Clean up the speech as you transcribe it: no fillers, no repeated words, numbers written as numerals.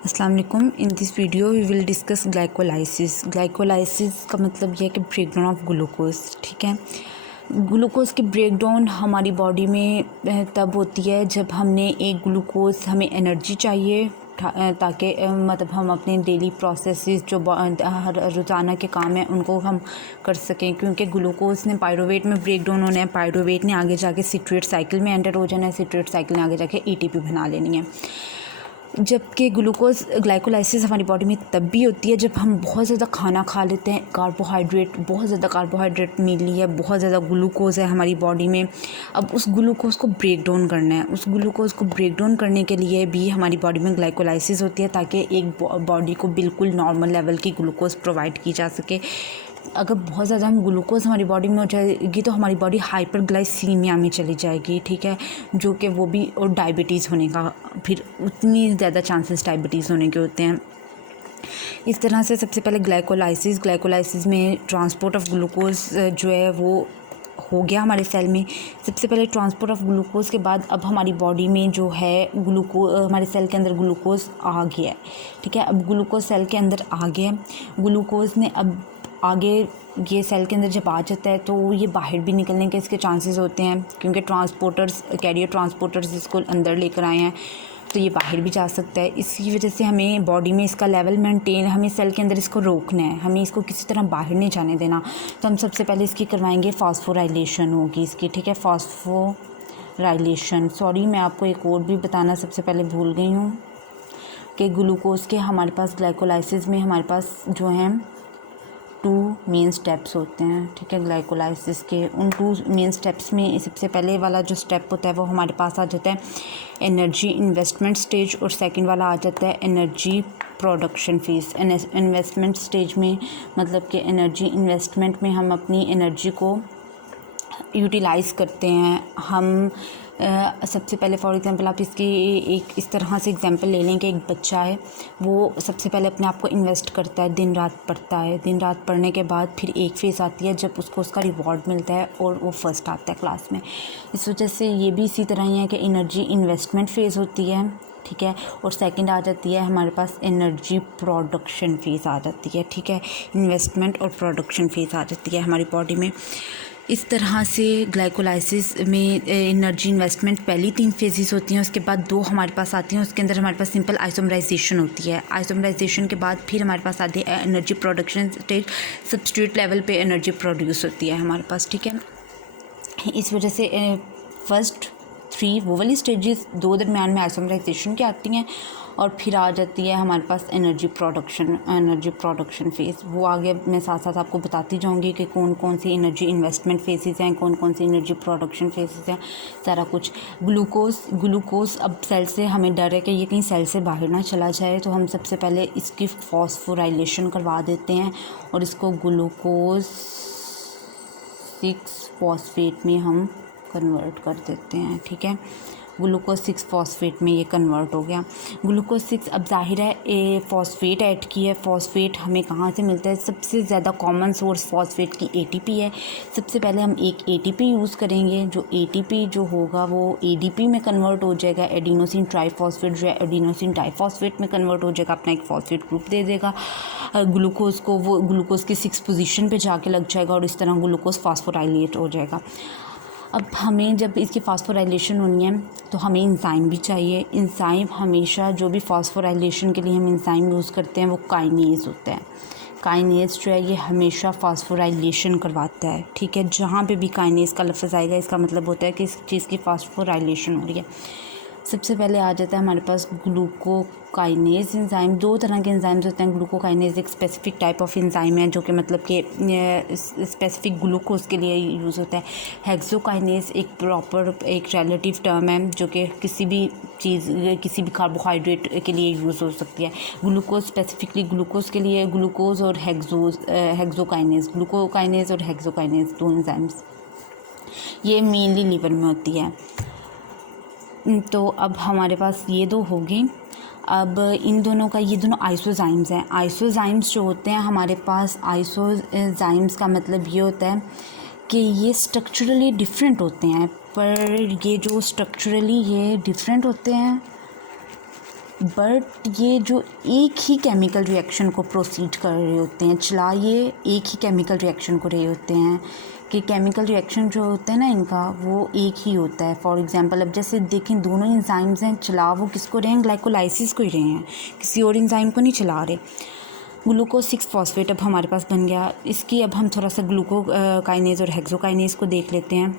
अस्सलाम वालेकुम। In this video we will discuss glycolysis. Glycolysis का मतलब ये है कि ब्रेकडाउन ऑफ ग्लूकोज। ठीक है, ग्लूकोज की ब्रेकडाउन हमारी बॉडी में तब होती है जब हमने एक ग्लूकोज हमें एनर्जी चाहिए ताकि मतलब हम अपने डेली प्रोसेसेस जो रोज़ाना के काम हैं उनको हम कर सकें, क्योंकि ग्लूकोज ने पायरोवेट में ब्रेकडाउन होना है, पायरोवेट ने आगे जाके सिट्रेट साइकिल में एंटर हो जाना है, सिट्रेट साइकिल ने आगे जाके एटीपी बना लेनी है। जबकि ग्लूकोज ग्लाइकोलाइसिस हमारी बॉडी में तब भी होती है जब हम बहुत ज़्यादा खाना खा लेते हैं, कार्बोहाइड्रेट, बहुत ज़्यादा कार्बोहाइड्रेट मिल ली है, बहुत ज़्यादा ग्लूकोज है हमारी बॉडी में। अब उस ग्लूकोज को ब्रेक डाउन करना है, उस ग्लूकोज को ब्रेक डाउन करने के लिए भी हमारी बॉडी में ग्लाइकोलाइसिस होती है ताकि एक बॉडी को बिल्कुल नॉर्मल लेवल की ग्लूकोज प्रोवाइड की जा सके। अगर बहुत ज़्यादा हम ग्लूकोज हमारी बॉडी में हो जाएगी तो हमारी बॉडी हाइपरग्लाइसीमिया में चली जाएगी। ठीक है, जो कि वो भी और डायबिटीज़ होने का फिर उतनी ज़्यादा चांसेस डायबिटीज़ होने के होते हैं। इस तरह से सबसे पहले ग्लाइकोलाइसिस में ट्रांसपोर्ट ऑफ ग्लूकोज जो है वो हो गया हमारे सेल में। सबसे पहले ट्रांसपोर्ट ऑफ ग्लूकोज के बाद अब हमारी बॉडी में जो है हमारे सेल के अंदर ग्लूकोज आ गया है। ठीक है, अब ग्लूकोज सेल के अंदर आ गया, ग्लूकोज ने अब आगे ये सेल के अंदर जब आ जाता है तो ये बाहर भी निकलने के इसके चांसेस होते हैं, क्योंकि कैरियर ट्रांसपोर्टर्स इसको अंदर लेकर आए हैं तो ये बाहर भी जा सकता है। इसी वजह से हमें बॉडी में इसका लेवल मेंटेन, हमें सेल के अंदर इसको रोकना है, हमें इसको किसी तरह बाहर नहीं जाने देना। तो हम सबसे पहले इसकी करवाएंगे फॉस्फोराइलेशन होगी इसकी। ठीक है, फॉस्फोराइलेशन, सॉरी मैं आपको एक और भी बताना सबसे पहले भूल गई हूँ कि ग्लूकोज के हमारे पास ग्लाइकोलाइसिस में हमारे पास जो हैं 2 मेन स्टेप्स होते हैं। ठीक है, ग्लाइकोलाइसिस के उन 2 मेन स्टेप्स में सबसे पहले वाला जो स्टेप होता है वो हमारे पास आ जाता है एनर्जी इन्वेस्टमेंट स्टेज, और सेकंड वाला आ जाता है energy production phase. Investment stage में मतलब कि एनर्जी इन्वेस्टमेंट में हम अपनी एनर्जी को यूटिलाइज़ करते हैं। हम सबसे पहले फॉर एग्ज़ाम्पल आप इसकी एक इस तरह से एग्ज़ाम्पल ले लें कि एक बच्चा है, वो सबसे पहले अपने आप को इन्वेस्ट करता है, दिन रात पढ़ता है, दिन रात पढ़ने के बाद फिर एक फ़ेज़ आती है जब उसको उसका रिवॉर्ड मिलता है और वो फर्स्ट आता है क्लास में। इस वजह से ये भी इसी तरह ही है कि एनर्जी इन्वेस्टमेंट फ़ेज़ होती है। ठीक है, और सेकंड आ जाती है हमारे पास एनर्जी प्रोडक्शन फ़ेज़ आ जाती है। ठीक है, इन्वेस्टमेंट और प्रोडक्शन फ़ेज़ आ जाती है हमारी बॉडी में। इस तरह से ग्लाइकोलाइसिस में एनर्जी इन्वेस्टमेंट पहली 3 फेजेस होती हैं, उसके बाद 2 हमारे पास आती हैं, उसके अंदर हमारे पास सिंपल आइसोमराइजेशन होती है। आइसोमराइजेशन के बाद फिर हमारे पास आती है energy production stage, substitute level पे एनर्जी प्रोड्यूस होती है हमारे पास। ठीक है, इस वजह से फर्स्ट 3 वो वाली स्टेजेस 2 दरमियान में आइसोमराइजेशन की आती हैं, और फिर आ जाती है हमारे पास एनर्जी प्रोडक्शन फ़ेज़। वो आगे मैं साथ साथ आपको बताती जाऊंगी कि कौन कौन सी एनर्जी इन्वेस्टमेंट फेजेस हैं, कौन कौन सी एनर्जी प्रोडक्शन फेजेस हैं, सारा कुछ। ग्लूकोज अब सेल से हमें डर है कि ये कहीं सेल से बाहर ना चला जाए, तो हम सबसे पहले इसकी फॉस्फोराइलेशन करवा देते हैं और इसको ग्लूकोज 6 फॉस्फेट में हम कन्वर्ट कर देते हैं। ठीक है, ग्लूकोज 6 फॉस्फेट में ये कन्वर्ट हो गया। ग्लूकोज 6 अब जाहिर है फॉस्फेट ऐड की है। फॉस्फेट हमें कहाँ से मिलता है? सबसे ज़्यादा कॉमन सोर्स फॉस्फेट की एटीपी है। सबसे पहले हम एक एटीपी यूज़ करेंगे, जो एटीपी जो होगा वो एडीपी में कन्वर्ट हो जाएगा। एडिनोसिन ट्राईफॉस्फेट जो है एडिनोसिन डाईफॉस्फेट में कन्वर्ट हो जाएगा, अपना एक फॉस्फेट ग्रुप दे देगा ग्लूकोज को, वो ग्लूकोज की 6 पोजीशन पे जाके लग जाएगा और इस तरह ग्लूकोज फॉस्फोराइलेट हो जाएगा। अब हमें जब इसकी फॉस्फोराइलेशन होनी है तो हमें इंजाइम भी चाहिए। इंजाइम हमेशा जो भी फॉस्फोराइलेशन के लिए हम इंजाइम यूज़ करते हैं वो काइनेज होता है। काइनेज जो है ये हमेशा फॉस्फोराइलेशन करवाता है। ठीक है, जहाँ पे भी काइनेज का लफ्ज़ आएगा इसका मतलब होता है कि इस चीज़ की फॉस्फोराइलेशन हो रही है। सबसे पहले आ जाता है हमारे पास ग्लूकोकाइनेज एंजाइम। 2 तरह के एंजाइम्स होते हैं। ग्लूकोकाइनेज एक स्पेसिफिक टाइप ऑफ एंजाइम है जो कि मतलब कि स्पेसिफिक ग्लूकोज के लिए यूज़ होता है। हेक्सोकाइनेज एक प्रॉपर एक रिलेटिव टर्म है जो कि किसी भी चीज़, किसी भी कार्बोहाइड्रेट के लिए यूज़ हो सकती है। ग्लूकोज स्पेसिफिकली ग्लूकोज के लिए ग्लूकोज और हेक्सोकाइनेज, ग्लूकोकाइनेज और हेक्सोकाइनेज 2 एंजाइम्स ये मेनली लीवर में होती है। तो अब हमारे पास ये 2 हो गई। अब इन दोनों का, ये दोनों आइसोजाइम्स हैं। आइसोजाइम्स जो होते हैं हमारे पास, आइसोजाइम्स का मतलब ये होता है कि ये स्ट्रक्चरली डिफरेंट होते हैं, पर ये जो स्ट्रक्चरली ये डिफरेंट होते हैं बट ये जो एक ही केमिकल रिएक्शन को प्रोसीड कर रहे होते हैं, चला ये एक ही केमिकल रिएक्शन को रहे होते हैं कि केमिकल रिएक्शन जो होता है ना इनका वो एक ही होता है। फॉर एग्जांपल अब जैसे देखें दोनों एंजाइम्स हैं, चला वो किसको रहे हैं, ग्लाइकोलाइसिस को ही रहे हैं, किसी और एंजाइम को नहीं चला रहे। ग्लूकोज 6 फॉस्फेट अब हमारे पास बन गया। इसकी अब हम थोड़ा सा काइनेज और हेक्सोकाइनेज को देख लेते हैं।